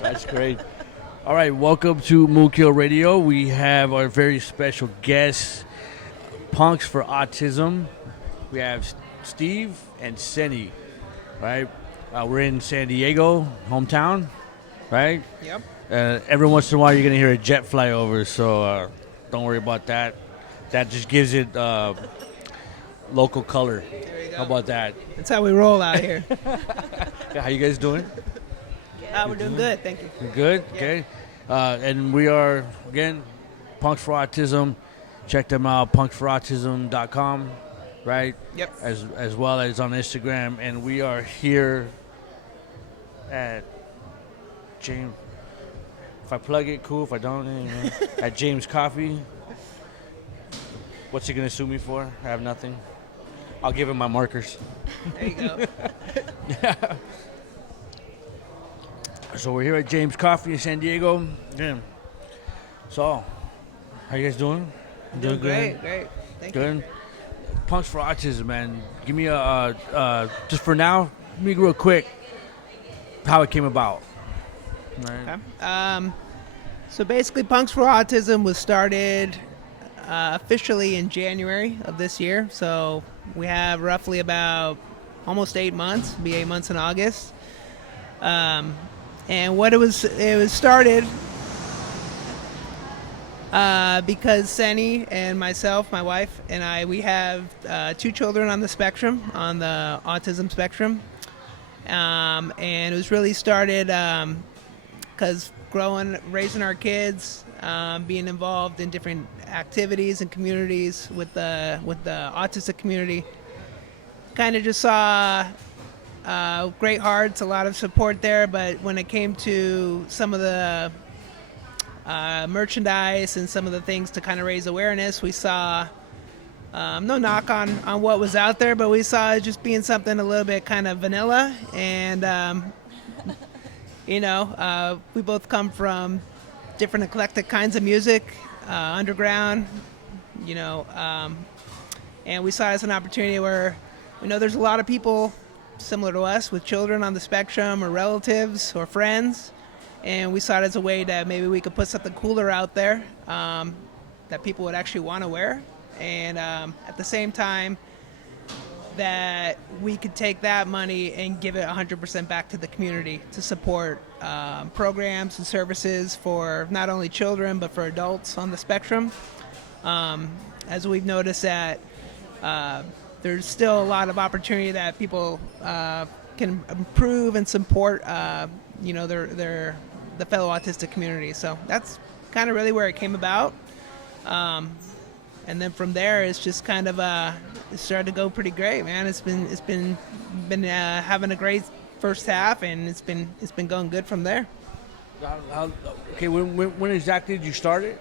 That's great. All right, welcome to MoonKILL Radio. We have our very special guest, Punks For Autism. We have Steve and Senny, right? We're in San Diego, hometown, right? Yep. Every once in a while, you're going to hear a jet fly over, so don't worry about that. That just gives it local color. There you go. How about that? That's how we roll out here. Yeah, how you guys doing? We're doing good, thank you. You good? Yeah. Okay. And we are, again, Punks For Autism. Check them out, punksforautism.com, right? Yep. As well as on Instagram. And we are here at James. If I plug it, cool. If I don't, at James Coffee. What's he going to sue me for? I have nothing. I'll give him my markers. There you go. So we're here at James Coffee in San Diego. Yeah. So, how you guys doing? Doing great. Thank you. Good. Punks For Autism, man. Give me just for now, give me real quick how it came about. Right. Okay. So basically, Punks For Autism was started officially in January of this year. So we have roughly about almost 8 months. It'll be 8 months in August. And it was started because Senny and myself, my wife, and I, we have 2 children on the spectrum, on the autism spectrum. And it was really started because raising our kids, being involved in different activities and communities with the autistic community, kind of just saw great hearts, a lot of support there, but when it came to some of the merchandise and some of the things to kind of raise awareness, we saw no knock on what was out there, but we saw it just being something a little bit kind of vanilla. And we both come from different eclectic kinds of music, underground, and we saw it as an opportunity where there's a lot of people similar to us with children on the spectrum or relatives or friends, and we saw it as a way that maybe we could put something cooler out there that people would actually want to wear, and at the same time that we could take that money and give it 100% back to the community to support programs and services for not only children but for adults on the spectrum. As we've noticed that there's still a lot of opportunity that people can improve and support, the fellow autistic community. So that's kind of really where it came about. And then from there, it's just kind of it started to go pretty great, man. It's been having a great first half, and it's been going good from there. Okay, when exactly did you start it?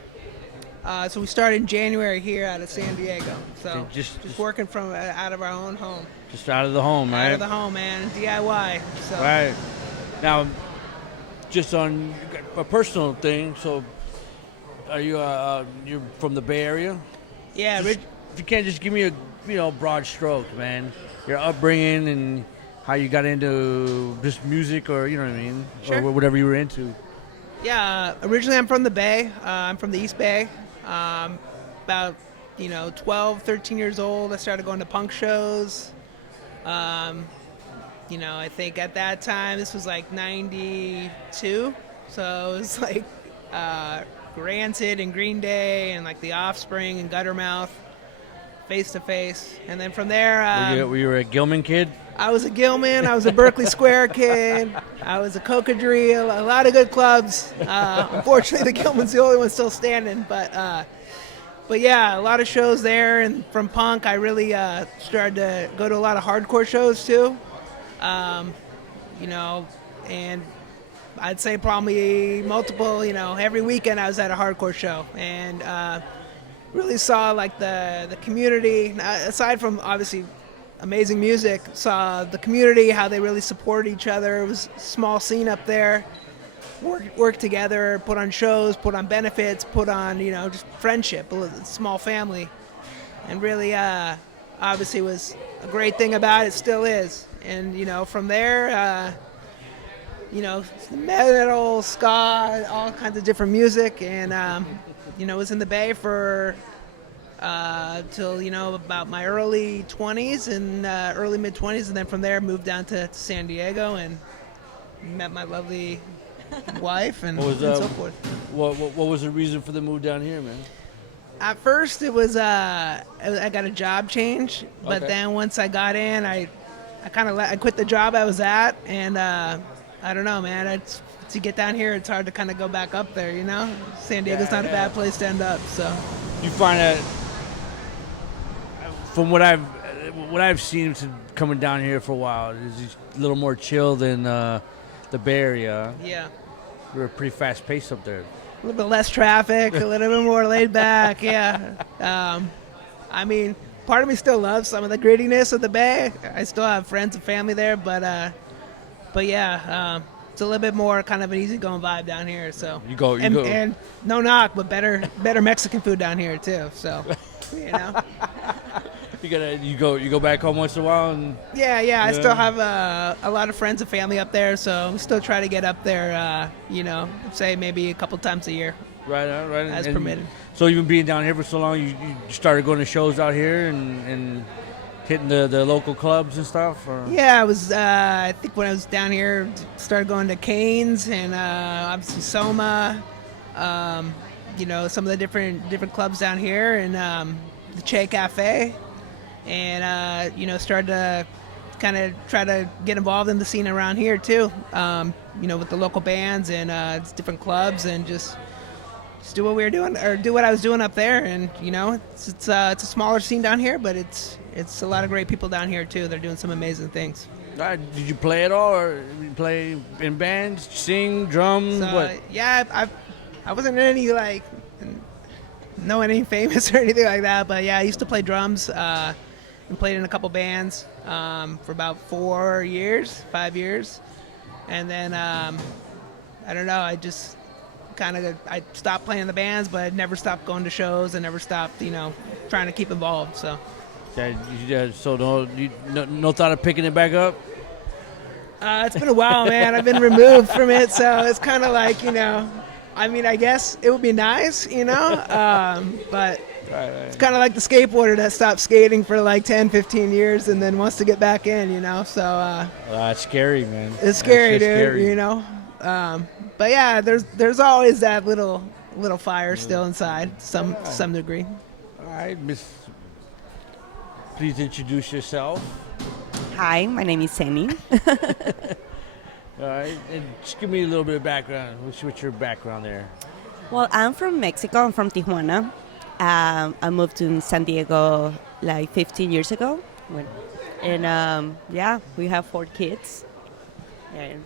So we started in January here out of San Diego. So Okay, just working from out of our own home. Just out of the home, right? Out of the home, man. DIY. So. Right. Now, just on a personal thing, so are you you're from the Bay Area? Yeah. If you can't just give me a broad stroke, man, your upbringing and how you got into just music, or what I mean, Sure. or whatever you were into. Yeah. Originally, I'm from the Bay. I'm from the East Bay. About 12, 13 years old, I started going to punk shows. I think at that time, this was like 92, so it was like Rancid and Green Day and like The Offspring and Guttermouth, Face to Face. And then from there... were you a Gilman kid? I was a Gilman, I was a Berkeley Square kid, I was a Cocodrilo, a lot of good clubs. Unfortunately, the Gilman's the only one still standing, but yeah, a lot of shows there. And from punk, I really started to go to a lot of hardcore shows too. You know, and I'd say probably multiple, you know, every weekend I was at a hardcore show, and really saw like the community, aside from obviously amazing music, saw the community, how they really support each other. It was a small scene up there, work together, put on shows, put on benefits, put on, you know, just friendship, a small family. And really, obviously was a great thing about it, still is. And, you know, from there, you know, metal, ska, all kinds of different music. And, you know, was in the Bay for till, you know, about my early 20s and early mid-20s. And then from there, moved down to San Diego and met my lovely wife and so forth. What was the reason for the move down here, man? At first, it was I got a job change, but then once I got in, I quit the job I was at, and I don't know, man. To get down here, it's hard to kind of go back up there, you know. San Diego's not a bad place to end up. So you find that from what I've seen since coming down here for a while, is a little more chill than the Bay Area. Yeah, we're pretty fast paced up there. A little bit less traffic, a little bit more laid back, yeah. I mean, part of me still loves some of the grittiness of the Bay. I still have friends and family there, but yeah, it's a little bit more kind of an easygoing vibe down here. So you go, and no knock, but better Mexican food down here too. So you know. You go back home once in a while, and yeah. I still have a lot of friends and family up there, so we still try to get up there. You know, say maybe a couple times a year. Right, as permitted. So even being down here for so long, you started going to shows out here and hitting the local clubs and stuff. Or? Yeah, I was. I think when I was down here, started going to Cane's and obviously Soma. You know, some of the different clubs down here, and the Che Cafe. And, you know, started to kind of try to get involved in the scene around here, too, you know, with the local bands and different clubs, and just do what we were doing, or do what I was doing up there. And, you know, it's a smaller scene down here, but it's a lot of great people down here, too. They're doing some amazing things. Did you play at all, or did you play in bands, sing, drum? What? Yeah, I wasn't any, like, any famous or anything like that, but, yeah, I used to play drums. And played in a couple bands for about 5 years, and then I don't know. I just I stopped playing the bands, but I never stopped going to shows. I never stopped, you know, trying to keep involved. So, so no thought of picking it back up. It's been a while, man. I've been removed from it, so it's kind of like, you know. I mean, I guess it would be nice, you know, but. Right. It's kind of like the skateboarder that stopped skating for like 10, 15 years and then wants to get back in, you know. So it's scary, man. It's scary, dude. Scary. You know. But yeah, there's always that little fire still inside, to some degree. All right, Miss. Please introduce yourself. Hi, my name is Semi. All right, and just give me a little bit of background. What's your background there? Well, I'm from Mexico. I'm from Tijuana. I moved to San Diego like 15 years ago. And yeah, we have 4 kids. And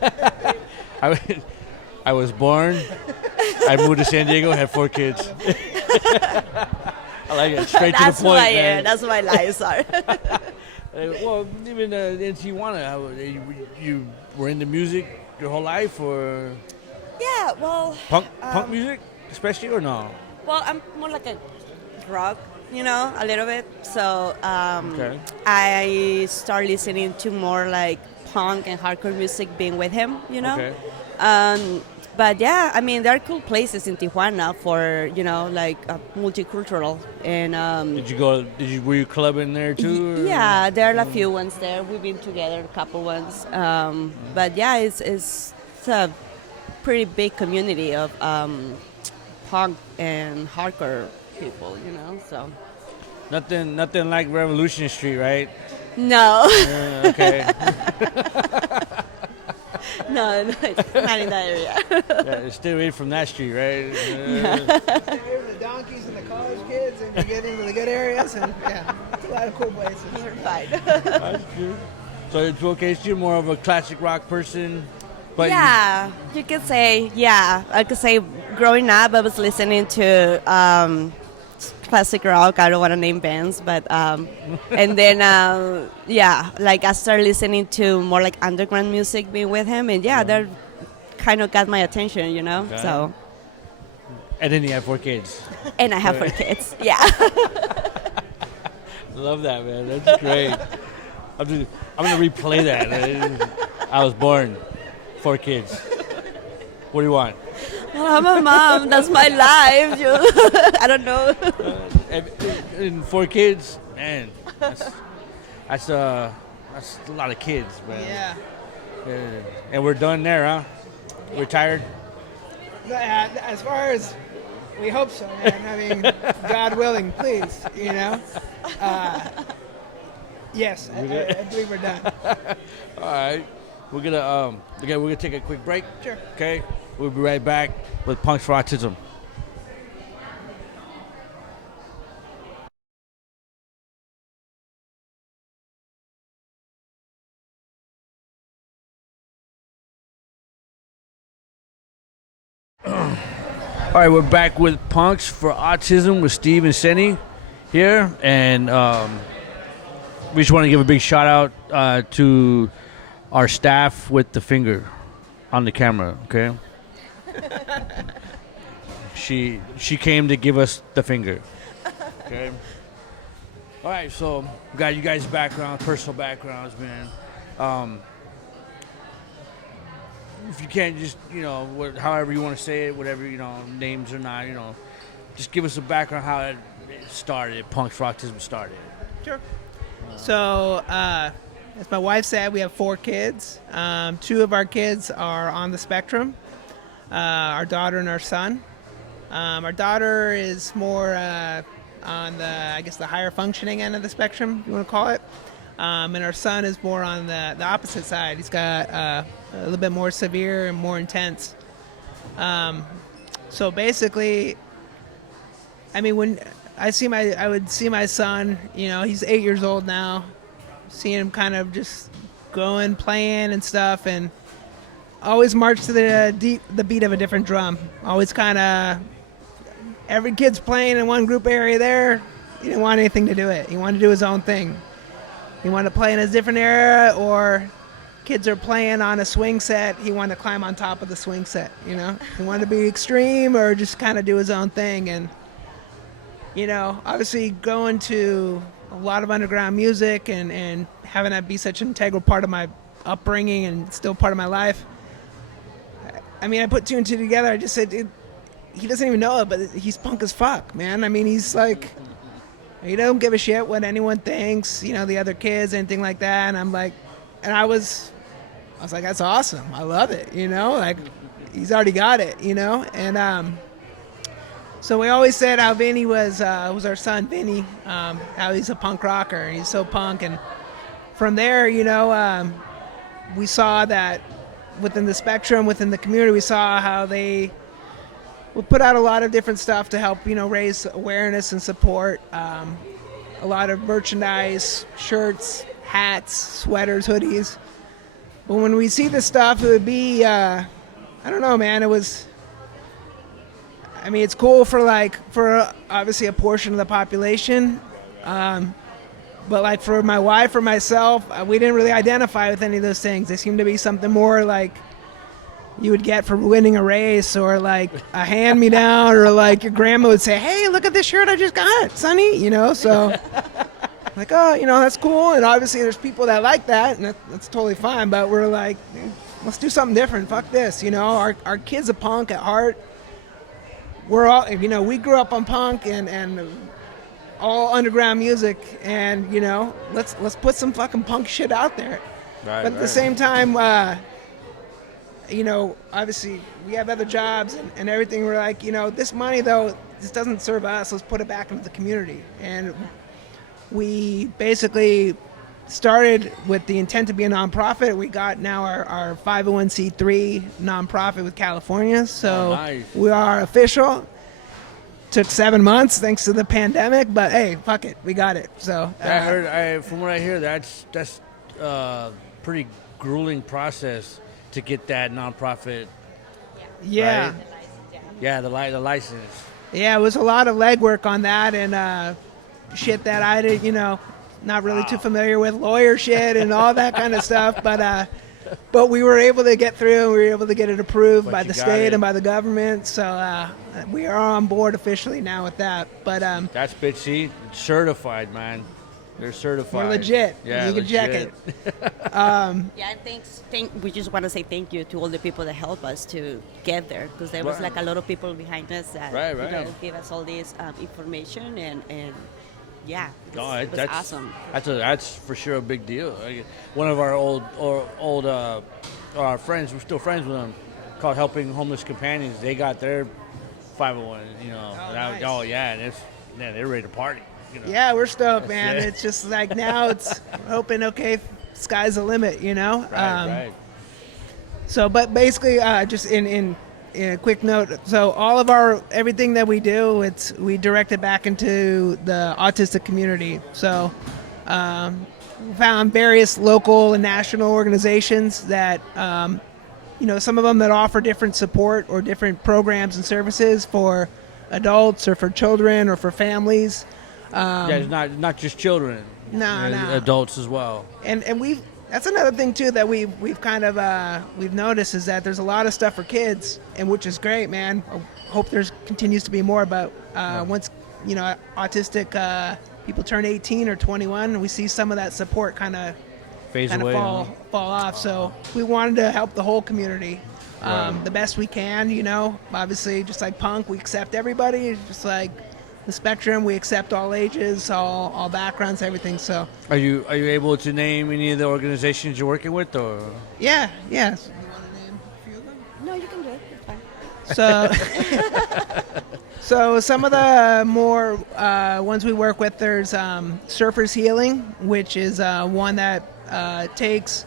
that's it. I was born, I moved to San Diego, had 4 kids. I like it, straight to the point, man. That's what my lives are. Well, even in Tijuana, you were into music your whole life, or? Yeah, well. Punk music? Especially, or no? Well, I'm more like a rock, you know, a little bit. So I started listening to more like punk and hardcore music being with him, you know. Okay. But yeah, I mean, there are cool places in Tijuana for, you know, like multicultural. And were you clubbing there too? Or? Yeah, there are a few ones there. We've been together, a couple ones. But yeah, it's a pretty big community of punk and hardcore people, you know. So nothing like Revolution Street, right? No. Okay. No, it's not in that area. Yeah, stay away from that street, right? Stay away from the donkeys and the college kids, and you get into the good areas, and yeah. lot of cool places. You're fine. That's good. So it's okay. So you're more of a classic rock person. But yeah, you could say, I could say growing up, I was listening to classic rock. I don't want to name bands, but, and then, like I started listening to more like underground music being with him. And that kind of got my attention, you know, okay. So. And then you have 4 kids. And I have 4 kids, yeah. Love that, man. That's great. I'm going to replay that. I was born. 4 kids. What do you want? Well, I'm a mom. That's my life. I don't know. And 4 kids, man. That's a lot of kids, man. Yeah. And we're done there, huh? Retired. As far as we hope so, man. I mean, God willing, please. You know. Yes, I believe we're done. All right. We're gonna take a quick break. Sure. Okay. We'll be right back with Punks for Autism. All right, we're back with Punks for Autism with Steve and Senny here, and we just want to give a big shout out to our staff with the finger on the camera. Okay, she came to give us the finger. Okay. All right, so we got you guys' background, personal backgrounds, man. If you can't just, however you want to say it, whatever, names or not, just give us a background how it started, Punks for Autism started. Sure. So, as my wife said, we have 4 kids. 2 of our kids are on the spectrum, our daughter and our son. Our daughter is more on the higher functioning end of the spectrum, you want to call it. And our son is more on the opposite side. He's got a little bit more severe and more intense. So basically, I mean, when I would see my son, he's 8 years old now, seeing him kind of just going, playing and stuff, and always march to the beat of a different drum. Always kind of, every kid's playing in one group area there. He didn't want anything to do it. He wanted to do his own thing. He wanted to play in a different area, or kids are playing on a swing set. He wanted to climb on top of the swing set, He wanted to be extreme or just kind of do his own thing. And, obviously going to a lot of underground music and having that be such an integral part of my upbringing and still part of my life. I mean, I put 2 and 2 together. I just said, dude, he doesn't even know it, but he's punk as fuck, man. I mean, he's like... He don't give a shit what anyone thinks, the other kids, anything like that. And I'm like, I was like, that's awesome. I love it, like he's already got it, And so we always said how Vinny was our son, Vinny, how he's a punk rocker. He's so punk. And from there, we saw that within the spectrum, within the community, we saw how they we'll put out a lot of different stuff to help, raise awareness and support. A lot of merchandise, shirts, hats, sweaters, hoodies. But when we see this stuff, it would be, I don't know, man. It's cool for obviously a portion of the population. But like for my wife or myself, we didn't really identify with any of those things. They seemed to be something more like you would get for winning a race, or like a hand-me-down, or like your grandma would say, hey, look at this shirt I just got, Sonny, so like, oh, that's cool. And obviously there's people that like that, and that's totally fine, but we're like, let's do something different. Fuck this. Our kid's a punk at heart. We're all, we grew up on punk and all underground music, and let's put some fucking punk shit out there. Right, but at the same time, obviously we have other jobs and everything. We're like, this money, though, this doesn't serve us. Let's put it back into the community. And we basically started with the intent to be a nonprofit. We got now our 501c3 nonprofit with California. So nice. We are official. took 7 months thanks to the pandemic, but hey, fuck it, we got it. So from what I hear, that's pretty grueling process to get that nonprofit. Yeah. Right? Yeah, the license. Yeah, it was a lot of legwork on that and shit that I did, not really too familiar with, lawyer shit and all that kind of stuff, but we were able to get through, and we were able to get it approved by the state and by the government, so we are on board officially now with that. But that's bitchy. It's certified, man. They're certified. We're legit. Yeah, you can check it. We just want to say thank you to all the people that helped us to get there, because there was like a lot of people behind us that gave us all this information and yeah, it was awesome. That's for sure a big deal. One of our old friends, we're still friends with them, called Helping Homeless Companions. They got their 501. And they're ready to party. Yeah, we're stoked, man. It's just like now it's hoping, okay, sky's the limit, Right. So, but basically, just in a quick note, so all of everything that we do, we direct it back into the autistic community. So, we found various local and national organizations that, some of them that offer different support or different programs and services for adults or for children or for families. It's not just children. No. Adults as well. And that's another thing too that we've kind of we've noticed is that there's a lot of stuff for kids, and which is great, man. I hope there's continues to be more, but once autistic people turn 18 or 21, we see some of that support kind of fall off. So we wanted to help the whole community the best we can. Obviously, just like punk, we accept everybody. Just like the spectrum, we accept all ages, all backgrounds, everything. So, are you able to name any of the organizations you're working with, or? Yeah. You want to name a few of them? No, you can do it. It's fine. So some of the more ones we work with, there's Surfers Healing, which is one that takes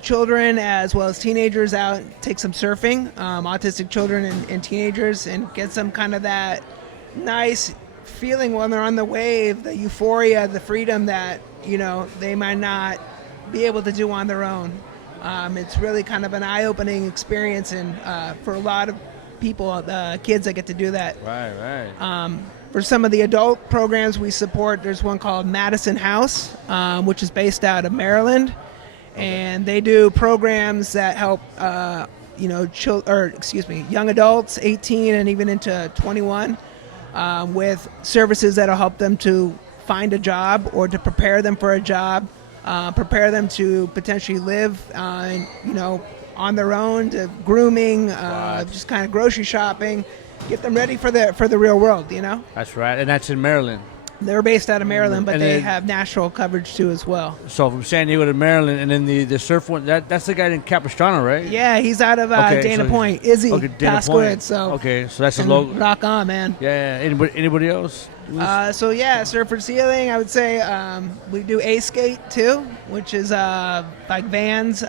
children as well as teenagers out, takes them surfing, autistic children and teenagers, and gets them kind of that nice feeling when they're on the wave, the euphoria, the freedom that they might not be able to do on their own. It's really kind of an eye-opening experience, and for a lot of people, kids that get to do that. Right. For some of the adult programs we support, there's one called Madison House, which is based out of Maryland, and they do programs that help young adults, 18 and even into 21. With services that'll help them to find a job or to prepare them for a job, prepare them to potentially live, on their own, to grooming, just kind of grocery shopping, get them ready for the real world, That's right, and that's in Maryland. They're based out of Maryland, but they have national coverage too as well. So from San Diego to Maryland, and then the surf one, that's the guy in Capistrano, right? Yeah, he's out of Dana Point. Izzy Pasquid. So that's a logo. Rock on, man. Yeah. Anybody else? Surfers Healing, I would say we do A-Skate too, which is like vans.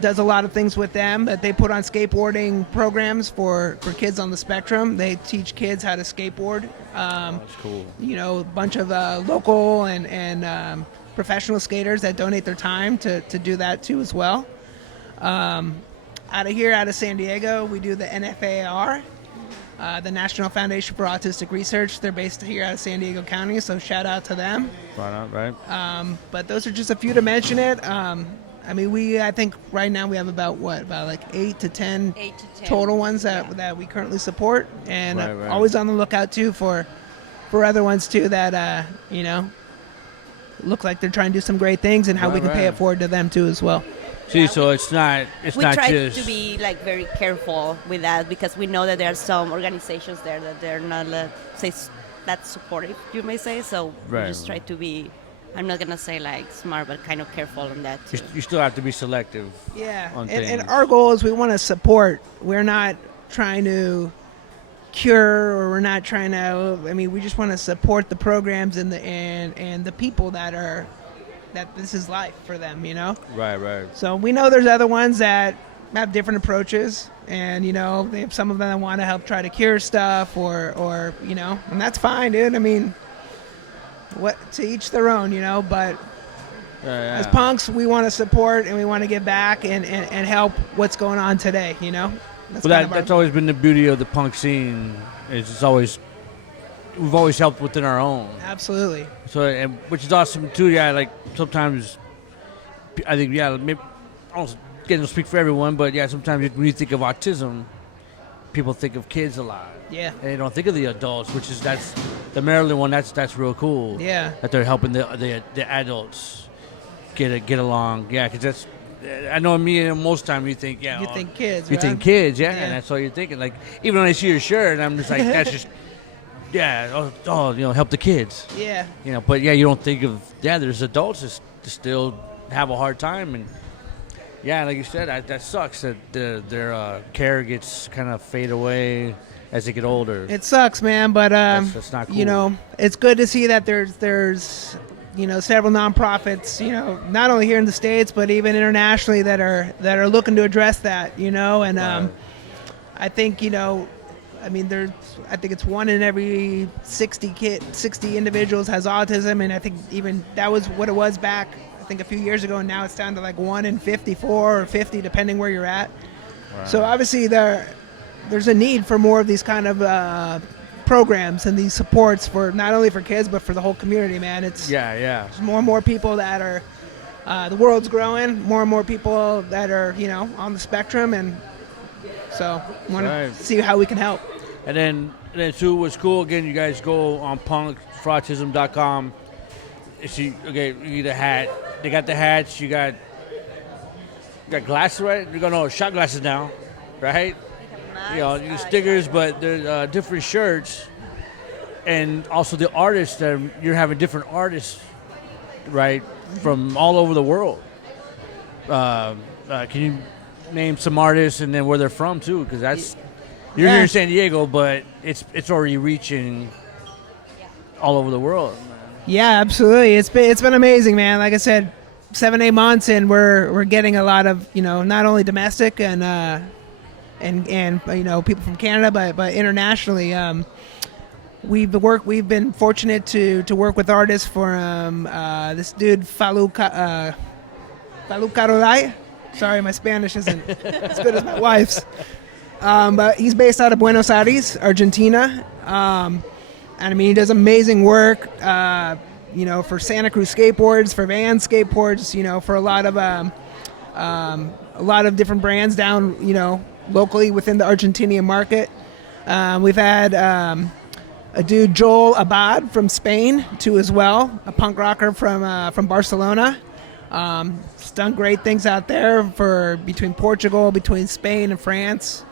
Does a lot of things with them, but they put on skateboarding programs for kids on the spectrum. They teach kids how to skateboard. That's cool. A bunch of local and professional skaters that donate their time to do that too as well. Out of San Diego, we do the NFAR, the National Foundation for Autistic Research. They're based here out of San Diego County, so shout out to them. Right. But those are just a few to mention it. I think right now we have about like 8 to 10 total ones that we currently support, and always on the lookout too for other ones too that look like they're trying to do some great things, and how we can pay it forward to them too as well. See, so it's not just. We try to be like very careful with that, because we know that there are some organizations there that they're not that supportive, you may say. So we just try to be. I'm not gonna say like smart, but kind of careful on that too. You still have to be selective. Yeah, on and our goal is we want to support. We're not trying to cure, or we're not trying to. We just want to support the programs and the people that this is life for them. Right. So we know there's other ones that have different approaches, and they have some of them that want to help try to cure stuff, or and that's fine, dude. I mean, what to each their own, but as punks, we want to support and we want to give back and help what's going on today, That's always been the beauty of the punk scene. We've always helped within our own. Absolutely. So, and which is awesome too. Yeah, like sometimes I think maybe I don't get to speak for everyone, but yeah, sometimes when you think of autism, people think of kids a lot. Yeah. And they don't think of the adults, that's the Maryland one. That's real cool. Yeah. That they're helping the adults get along. Yeah, because that's. I know me, and most time you think, you think kids, you right? think kids, and that's all you're thinking. Like, even when I see your shirt, I'm just like, that's just, help the kids. Yeah. But you don't think of, there's adults that still have a hard time, and like you said, that sucks that their care gets kind of fade away as they get older. It sucks, man, but that's not cool. It's good to see that there's several nonprofits, not only here in the States but even internationally that are looking to address that, and I think I think it's 1 in every 60 individuals has autism, and I think even that was what it was back I think a few years ago, and now it's down to like 1 in 54 or 50 depending where you're at. Wow. So obviously there's a need for more of these kind of programs and these supports for not only for kids but for the whole community, man. There's more and more people that are the world's growing, more and more people that are on the spectrum, and so I want to see how we can help. And then too, what's cool again, you guys go on punksforautism.com. You get a hat. They got the hats. You got glasses, right? You're gonna shot glasses now, right? You use stickers, but there's different shirts, and also the artists that you're having different artists, right, from all over the world. Can you name some artists and then where they're from too? Because you're here in San Diego, but it's already reaching all over the world. Yeah, absolutely. It's been amazing, man. Like I said, 7-8 months, and we're getting a lot of not only domestic and people from Canada, but internationally. We've been fortunate to work with artists from this dude Falu Carolai. Sorry, my Spanish isn't as good as my wife's. But he's based out of Buenos Aires, Argentina. And he does amazing work, for Santa Cruz skateboards, for Van skateboards, for a lot of different brands down, locally within the Argentinian market. We've had a dude, Joel Abad from Spain, too, as well, a punk rocker from Barcelona. He's done great things out there between Portugal, between Spain and France.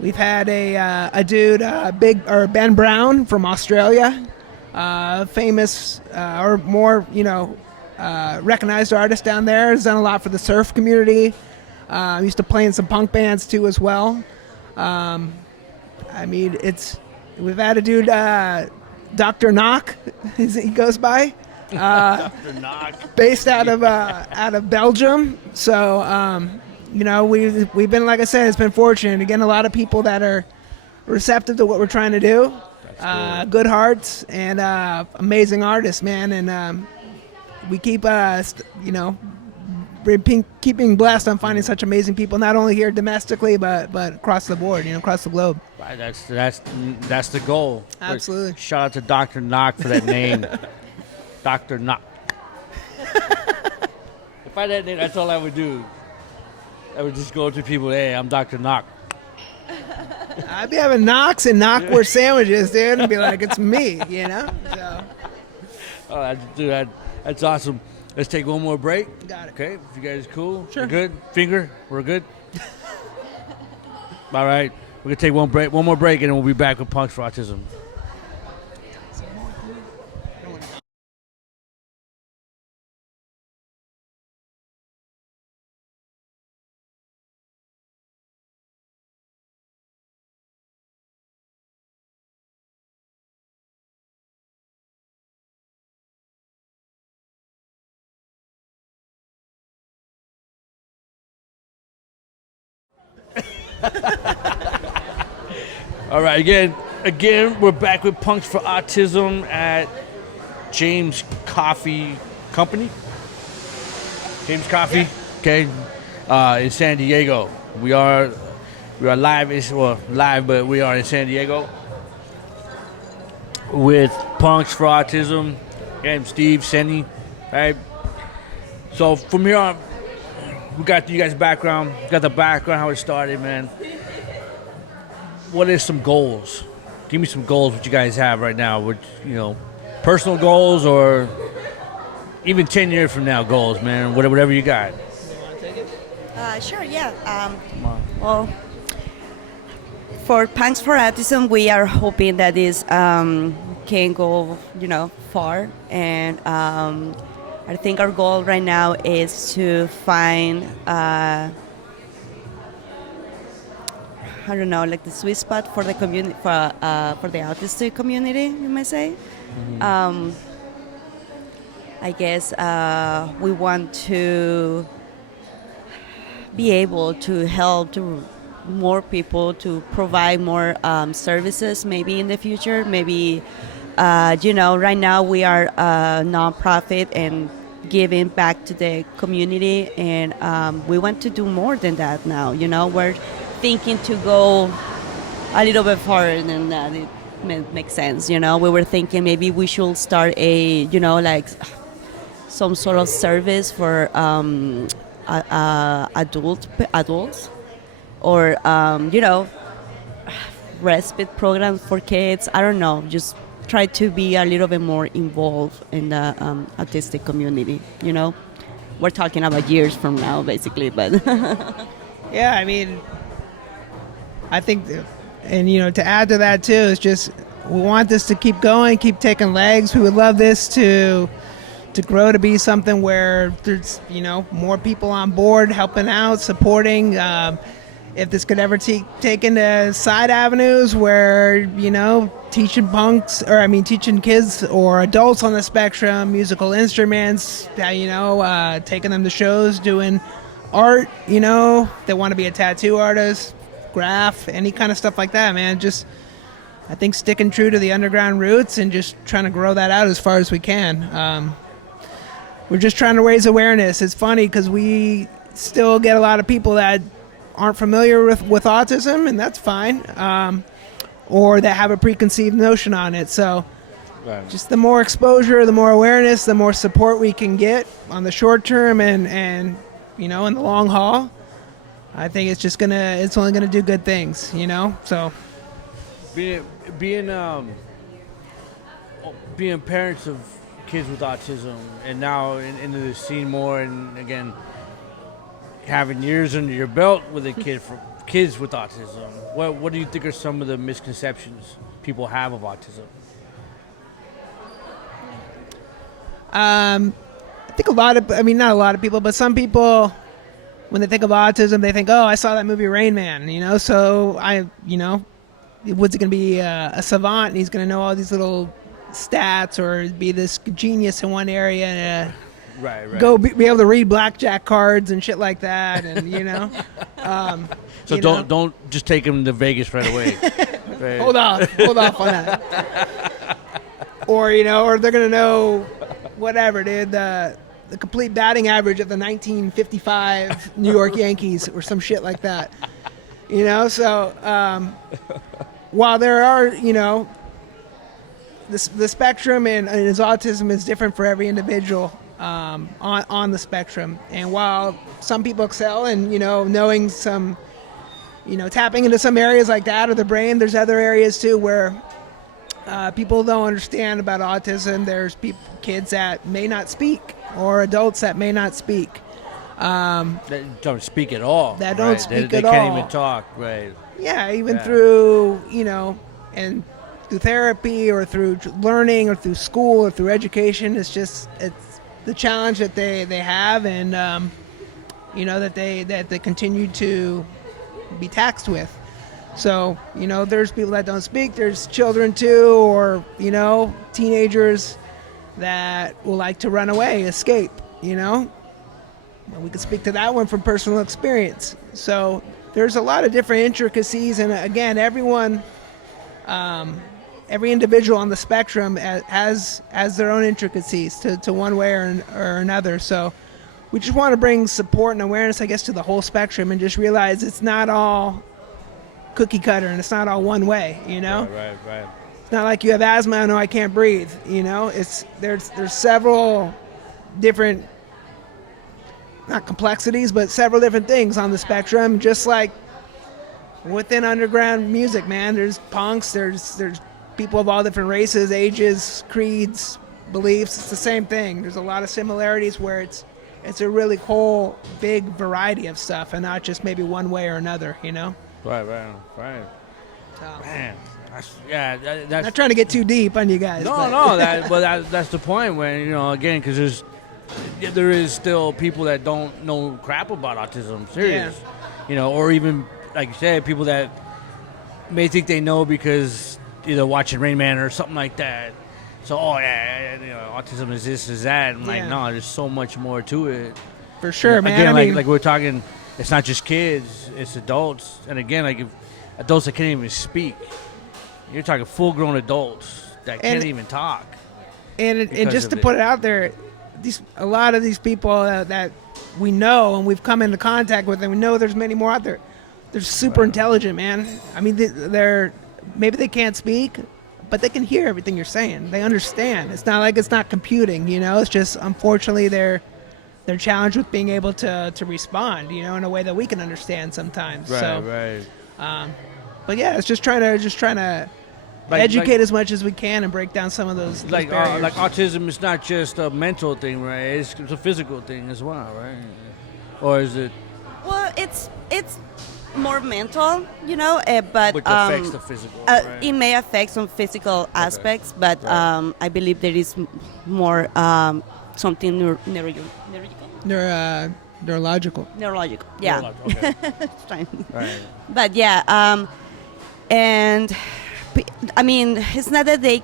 We've had a dude, Ben Brown from Australia, famous or more, recognized artist down there. Has done a lot for the surf community. Used to play in some punk bands too as well. We've had a dude, Dr. Knock, he goes by. Dr. Knock. Based out of Belgium. So. We've been, like I said, it's been fortunate. Again, a lot of people that are receptive to what we're trying to do. Good hearts and amazing artists, man. And we keep, keeping blessed on finding such amazing people, not only here domestically, but across the board, across the globe. Right, that's the goal. Absolutely. Shout out to Dr. Knock for that name. Dr. Knock. If I had that name, that's all I would do. I would just go to people, hey, I'm Dr. Knock. I'd be having knocks and knockwurst sandwiches, dude, and be like, it's me, So. Oh, dude, that's awesome. Let's take one more break. Got it. Okay, if you guys are cool. Sure. We're good? Finger, we're good? All right, we're going to take one more break, and then we'll be back with Punks for Autism. All right, again, we're back with Punks for Autism at James Coffee Company. James Coffee, Yeah. okay, in San Diego. We are live. Live, but we are in San Diego with Punks for Autism and Steve, Senny, right? So from here on, we got you guys' background. We got the background, how it started, man. What is some goals? Give me some goals. What you guys have right now? What, personal goals or even 10 years from now goals, man. Whatever you got. You want to take it? Sure, yeah. Well, for Punks for Autism, we are hoping that this can go, far. And I think our goal right now is to find, the sweet spot for the community, for the autistic community, you might say. Mm-hmm. I guess we want to be able to help to more people, to provide more services maybe in the future. Maybe, right now we are a nonprofit and giving back to the community, and we want to do more than that now. We're thinking to go a little bit farther than that. It makes sense. We were thinking maybe we should start a, some sort of service for adults, or respite programs for kids. I don't know, just try to be a little bit more involved in the autistic community. We're talking about years from now, basically, but Yeah, I mean, I think, and to add to that too, is just we want this to keep going, keep taking legs. We would love this to grow to be something where there's more people on board helping out, supporting. If this could ever take into side avenues where teaching teaching kids or adults on the spectrum musical instruments, taking them to shows, doing art, they want to be a tattoo artist, graph, any kind of stuff like that, man. Just, I think, sticking true to the underground roots and just trying to grow that out as far as we can. We're just trying to raise awareness. It's funny because we still get a lot of people that aren't familiar with autism, and that's fine, or that have a preconceived notion on it. So right. Just the more exposure, the more awareness, the more support we can get on the short term and in the long haul, I think it's only gonna do good things, so being parents of kids with autism, and now into the scene more, and again having years under your belt with a kid for kids with autism, what do you think are some of the misconceptions people have of autism? I think not a lot of people, but some people, when they think of autism, they think, oh, I saw that movie Rain Man, so what's it going to be, a savant, and he's going to know all these little stats, or be this genius in one area, and right. Go be able to read blackjack cards and shit like that, and so don't just take him to Vegas right away. Right. Hold off on that. Or they're gonna know whatever, dude, the complete batting average of the 1955 New York Yankees or some shit like that. So while there are the spectrum and his autism is different for every individual on the spectrum, and while some people excel in knowing some tapping into some areas like that of the brain, there's other areas too where people don't understand about autism. There's kids that may not speak, or adults that may not speak, that don't speak at all. That don't right? speak they at all. They can't even talk, right? Yeah, even through and through therapy, or through learning, or through school, or through education. It's the challenge that they have, and that they continue to be taxed with. So there's people that don't speak. There's children too, or teenagers that will like to run away, escape. We could speak to that one from personal experience. So there's a lot of different intricacies, and again, everyone, every individual on the spectrum has their own intricacies to one way or another. So we just want to bring support and awareness, I guess, to the whole spectrum, and just realize it's not all cookie cutter and it's not all one way, you know? Right. It's not like you have asthma and I can't breathe, you know? There's several different, not complexities, but several different things on the spectrum, just like within underground music, man. There's punks, there's people of all different races, ages, creeds, beliefs. It's the same thing. There's a lot of similarities where it's a really whole big variety of stuff and not just maybe one way or another, you know? Right. So, Man, that's not trying to get too deep on you guys. No, that's the point. When again, because there is still people that don't know crap about autism, serious, or even like you said, people that may think they know because either watching Rain Man or something like that. So, autism is this, is that. I'm like, no, there's so much more to it. For sure, man. Again, I mean, like we're talking, it's not just kids, it's adults. And again, like if adults that can't even speak. You're talking full-grown adults that can't even talk. And just to put it out there, a lot of these people that we know and we've come into contact with, and we know there's many more out there. They're super intelligent, man. I mean, maybe they can't speak, but they can hear everything you're saying. They understand. It's not like it's not computing, It's just, unfortunately, they're challenged with being able to respond, in a way that we can understand sometimes. Right. But yeah, it's just trying to educate as much as we can and break down some of those barriers. Like autism is not just a mental thing, right? It's a physical thing as well, right? Or is it? Well, it's more mental, but which affects the physical. Right? It may affect some physical aspects, but I believe there is more something neurological. Neurological, yeah. Okay. Right. But yeah, and I mean, it's not that they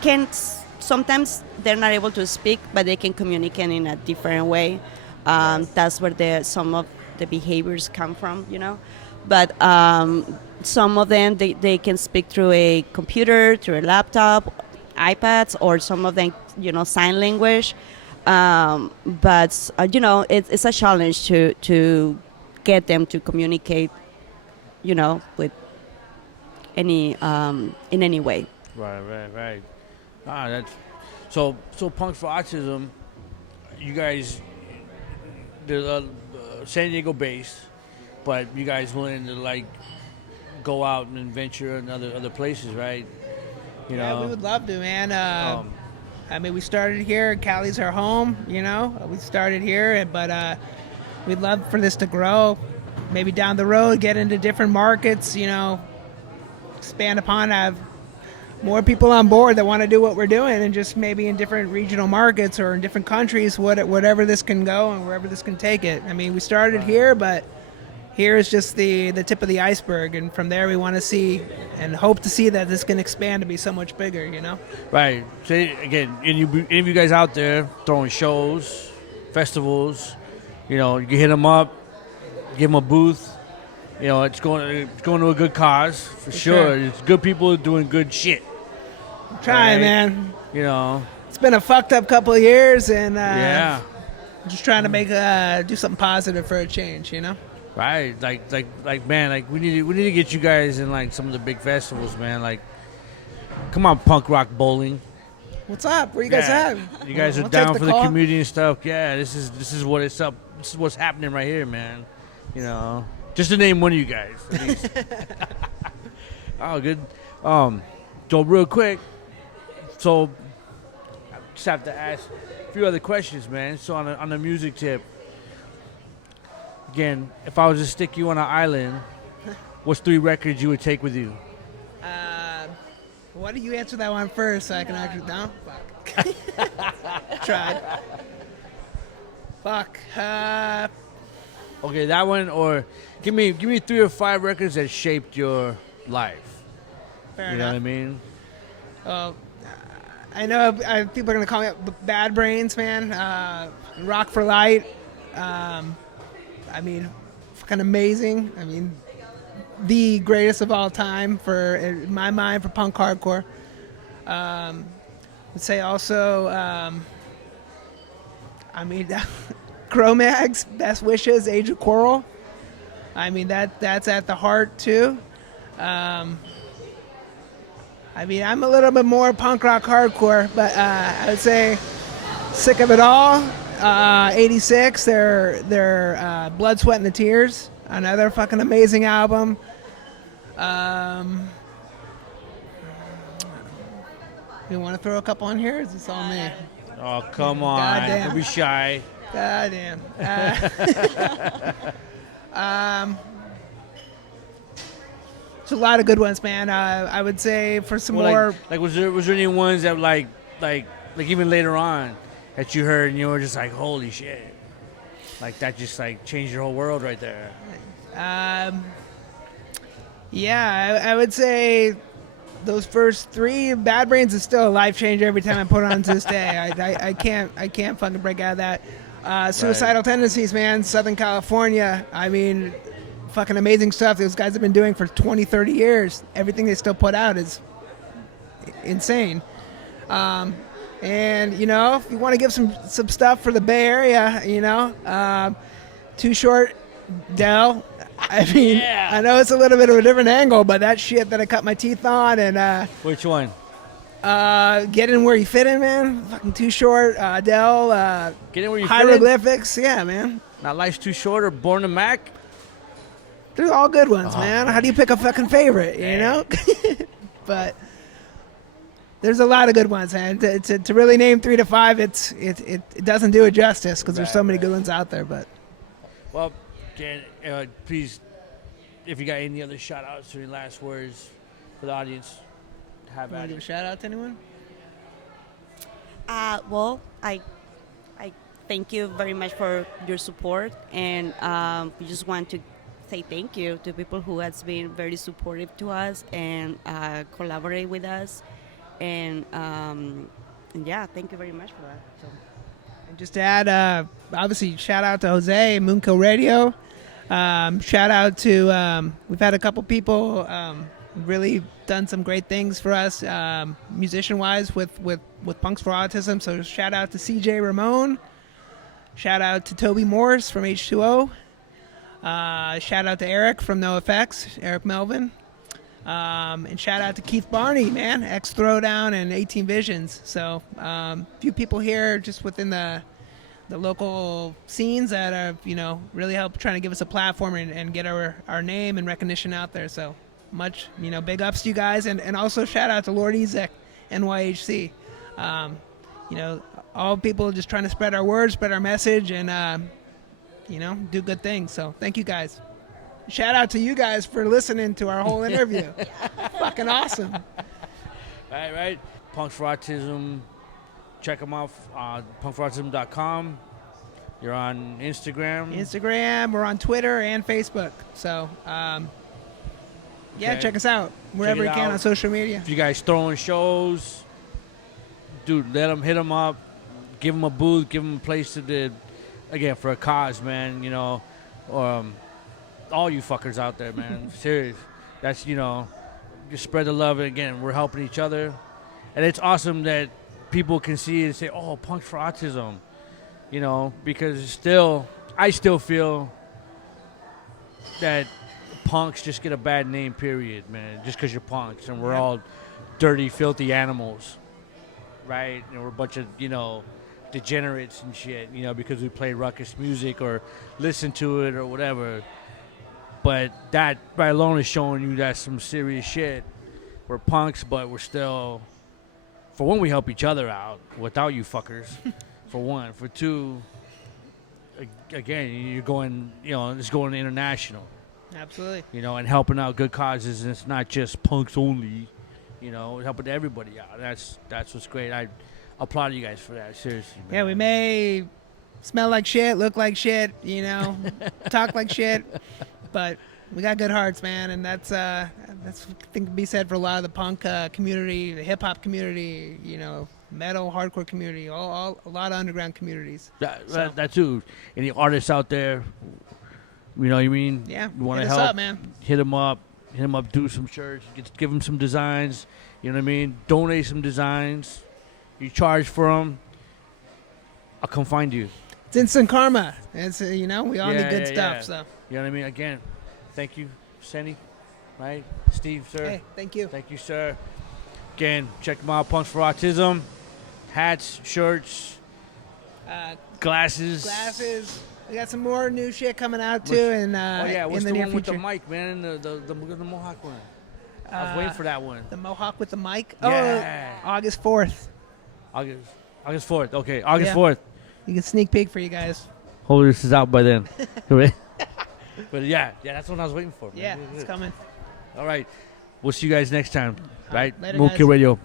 can't. Sometimes they're not able to speak, but they can communicate in a different way. That's where some of the behaviors come from, But some of them they can speak through a computer, through a laptop, iPads, or some of them, sign language. But it's a challenge to get them to communicate, with any in any way. Right. That's so Punks for Autism. You guys, they're San Diego based, but you guys willing to go out and venture in other places, right? Yeah, we would love to, man. I mean, we started here. Cali's our home, We started here, but we'd love for this to grow. Maybe down the road, get into different markets, expand upon, have more people on board that want to do what we're doing, and just maybe in different regional markets or in different countries, whatever this can go and wherever this can take it. I mean, we started here, but here is just the tip of the iceberg, and from there we want to see and hope to see that this can expand to be so much bigger, Right. So again, any of you guys out there throwing shows, festivals, you can hit them up, give them a booth. It's going to a good cause for sure. It's good people doing good shit. I'm trying, man. You it's been a fucked up couple of years, and yeah, I'm just trying to make do something positive for a change, Right, like man, we need to get you guys in some of the big festivals, man. Come on, punk rock bowling. What's up? Where you guys at? You guys are down for the community and stuff. Yeah, this is what it's up. This is what's happening right here, man. Just to name one of you guys, at least. Oh, good. So real quick, I just have to ask a few other questions, man. So on the music tip. Again, if I was to stick you on an island, what's 3 records you would take with you? Why don't you answer that one first so I can actually... No? Fuck. Tried. Fuck. Okay, that one, or give me 3 or 5 records that shaped your life. Fair you enough. Know what I mean? I know people are going to call me Bad Brains, man. Rock for Light. fucking amazing. I mean, the greatest of all time in my mind for punk hardcore. I'd say also, I mean, Cro-Mags, Best Wishes, Age of Coral. I mean, that's at the heart too. I mean, I'm a little bit more punk rock hardcore, but I would say Sick of It All, 86, their Blood, Sweat, and the Tears, another fucking amazing album. You want to throw a couple in here? Or is this all me? Oh, come on. Goddamn. Don't be shy. Goddamn. It's a lot of good ones, man. I would say for some more. Like, was there any ones that like even later on that you heard and you were just like, holy shit, like that just like changed your whole world right there? Yeah, I would say those first three. Bad Brains is still a life changer every time I put it on to this day. I can't fucking break out of that. Suicidal Tendencies, man, Southern California. I mean, fucking amazing stuff those guys have been doing for 20, 30 years. Everything they still put out is insane. And, you know, if you want to give some stuff for the Bay Area, you know, Too Short, Dell. I mean, yeah. I know it's a little bit of a different angle, but that shit that I cut my teeth on and... Which one? Get In Where You Fit In, man. Fucking Too Short, Adele. Get In Where You Hieroglyphics, yeah, man. Not Life's Too Short or Born to Mac? They're all good ones, man. How do you pick a fucking favorite, you know? But there's a lot of good ones, man. To really name 3 to 5, it doesn't do it justice because there's so many good ones out there. But well, please, if you got any other shout-outs or any last words for the audience, have at it. Give a shout-out to anyone? Well, I thank you very much for your support, and we just want to say thank you to people who has been very supportive to us and collaborate with us, and yeah, thank you very much for that. So. And just to add, obviously, shout out to Jose, MoonKILL Radio. Shout out to we've had a couple people really done some great things for us musician-wise with Punks For Autism. So shout out to CJ Ramon. Shout out to Toby Morris from H2O. Shout out to Eric from NoFX, Eric Melvin. And shout out to Keith Barney, man, X Throwdown and 18 Visions. So a few people here just within the local scenes that are, you know, really help trying to give us a platform and get our name and recognition out there. So much, you know, big ups to you guys. And also shout out to Lord Ezek, NYHC. You know, all people just trying to spread our words, spread our message, and, you know, do good things. So thank you guys. Shout out to you guys for listening to our whole interview. Fucking awesome. Right. Punks For Autism. Check them out. punkforautism.com. You're on Instagram. We're on Twitter and Facebook. So, yeah, check us out wherever you can on social media. If you guys throwing shows, dude, hit them up. Give them a booth. Give them a place to do. Again, for a cause, man. You know, all you fuckers out there, man. Serious. That's, you know, just spread the love. And again, we're helping each other. And it's awesome that people can see it and say, oh, Punks For Autism. You know, because I still feel that punks just get a bad name, period, man. Just because you're punks. And we're all dirty, filthy animals. Right? And we're a bunch of, you know, degenerates and shit, you know, because we play ruckus music or listen to it or whatever. But that right alone is showing you that's some serious shit. We're punks, but we're still, for one, we help each other out without you fuckers, for one. For two, again, you're going, you know, it's going international. Absolutely. You know, and helping out good causes, and it's not just punks only, you know, helping everybody out. That's what's great. I applaud you guys for that, seriously. Man. Yeah, we may smell like shit, look like shit, you know, talk like shit. But we got good hearts, man, and that's I think can be said for a lot of the punk community, the hip hop community, you know, metal, hardcore community, all a lot of underground communities. That too. Any artists out there, You know what I mean? Yeah. You want to Hit us help? up, man. Hit him up. Hit him up. Do some shirts. Give him some designs. You know what I mean? Donate some designs. You charge for them. I'll come find you. It's instant karma. It's we all need good stuff. Yeah. So. You know what I mean? Again, thank you, Senny. Right, Steve, sir. Hey, thank you. Thank you, sir. Again, check them out. Punks for Autism. Hats, shirts, glasses. We got some more new shit coming out too, and what's in the the near one with future. the mic, man? The Mohawk one. I was waiting for that one. The Mohawk with the mic. Yeah. Oh, August 4th. August 4th. Okay, August Yeah. 4th. You can sneak peek for you guys. Hopefully this is out by then. But yeah, that's what I was waiting for. Man. Yeah, it's coming. All right. We'll see you guys next time. Right? Later, MoonKIll guys. Radio.